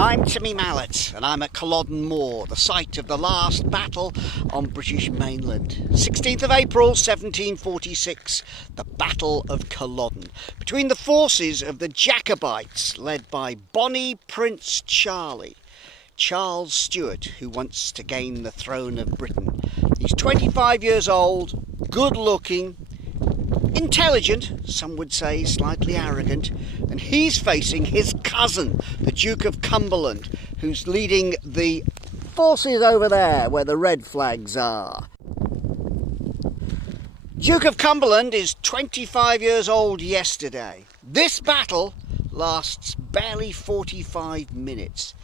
I'm Timmy Mallett and I'm at Culloden Moor, the site of the last battle on British mainland. 16th of April 1746, the Battle of Culloden, between the forces of the Jacobites led by Bonnie Prince Charlie, Charles Stuart, who wants to gain the throne of Britain. He's 25 years old, good looking, intelligent, some would say slightly arrogant, and he's facing his cousin, the Duke of Cumberland, who's leading the forces over there where the red flags are. Duke of Cumberland is 25 years old yesterday. This battle lasts barely 45 minutes.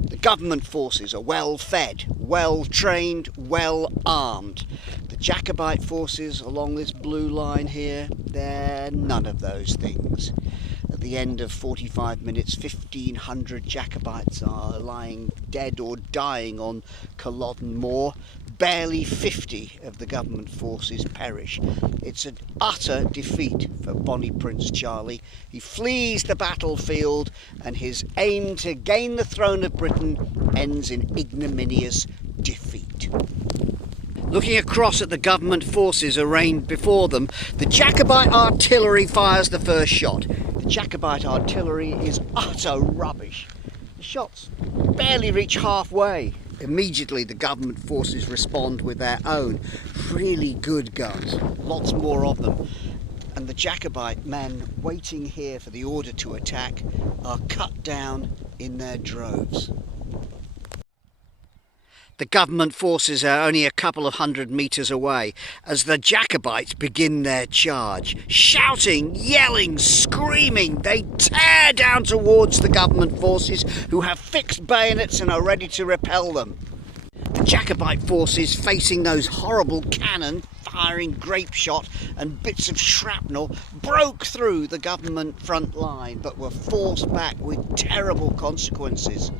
The government forces are well fed, well trained, well armed. The Jacobite forces along this blue line here, they're none of those things. At the end of 45 minutes, 1,500 Jacobites are lying dead or dying on Culloden Moor. Barely 50 of the government forces perish. It's an utter defeat for Bonnie Prince Charlie. He flees the battlefield and his aim to gain the throne of Britain ends in ignominious defeat. Looking across at the government forces arrayed before them, the Jacobite artillery fires the first shot. The Jacobite artillery is utter rubbish. The shots barely reach halfway. Immediately the government forces respond with their own really good guns, lots more of them. And the Jacobite men waiting here for the order to attack are cut down in their droves. The government forces are only a couple of 100 metres away as the Jacobites begin their charge. Shouting, yelling, screaming, they tear down towards the government forces who have fixed bayonets and are ready to repel them. The Jacobite forces, facing those horrible cannon, firing grape shot and bits of shrapnel, broke through the government front line but were forced back with terrible consequences.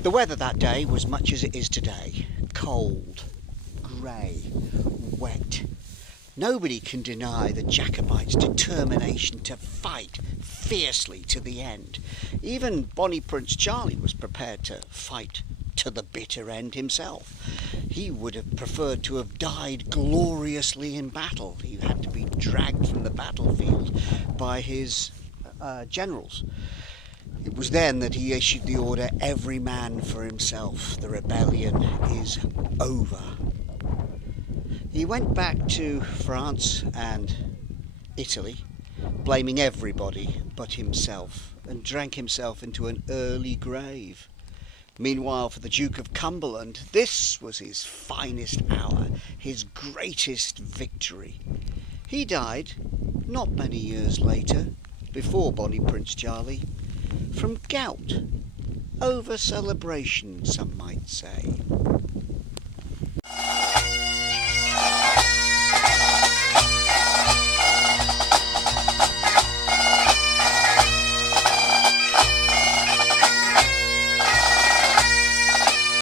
The weather that day was much as it is today. Cold, grey, wet. Nobody can deny the Jacobites' determination to fight fiercely to the end. Even Bonnie Prince Charlie was prepared to fight to the bitter end himself. He would have preferred to have died gloriously in battle. He had to be dragged from the battlefield by his generals. It was then that he issued the order, every man for himself. The rebellion is over. He went back to France and Italy, blaming everybody but himself, and drank himself into an early grave. Meanwhile, for the Duke of Cumberland, this was his finest hour, his greatest victory. He died not many years later, before Bonnie Prince Charlie, from gout. Over celebration, some might say.